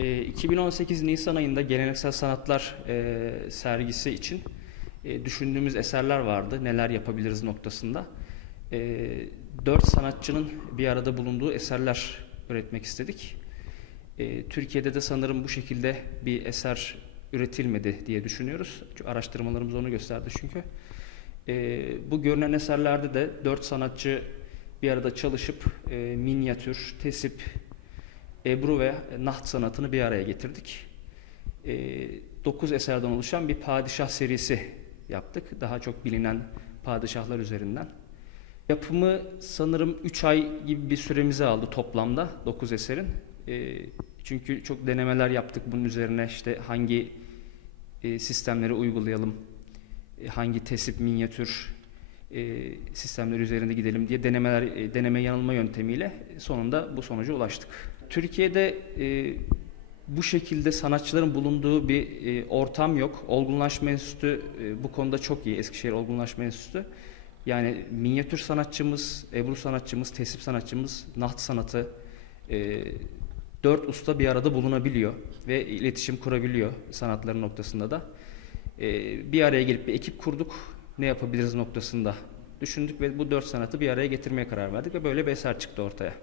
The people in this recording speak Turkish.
E, 2018 Nisan ayında geleneksel sanatlar e, sergisi için e, düşündüğümüz eserler vardı. Neler yapabiliriz noktasında. E, dört sanatçının bir arada bulunduğu eserler üretmek istedik. Türkiye'de de sanırım bu şekilde bir eser üretilmedi diye düşünüyoruz. Çünkü araştırmalarımız onu gösterdi çünkü. Bu görünen eserlerde de dört sanatçı bir arada çalışıp minyatür, tesip, Ebru ve Naht sanatını bir araya getirdik. 9 eserden oluşan bir padişah serisi yaptık. Daha çok bilinen padişahlar üzerinden. Yapımı sanırım 3 ay gibi bir süremizi aldı toplamda 9 eserin. E, çünkü çok denemeler yaptık bunun üzerine işte hangi e, sistemleri uygulayalım, e, hangi tesip, minyatür e, sistemleri üzerinde gidelim diye denemeler, e, deneme yanılma yöntemiyle sonunda bu sonuca ulaştık. Türkiye'de e, bu şekilde sanatçıların bulunduğu bir e, ortam yok. Olgunlaşma Enstitüsü e, bu konuda çok iyi. Eskişehir Olgunlaşma Enstitüsü. Yani minyatür sanatçımız, ebru sanatçımız, tesip sanatçımız, naht sanatı, e, dört usta bir arada bulunabiliyor ve iletişim kurabiliyor sanatların noktasında da. E, bir araya gelip bir ekip kurduk. Ne yapabiliriz noktasında düşündük ve bu dört sanatı bir araya getirmeye karar verdik ve böyle bir eser çıktı ortaya.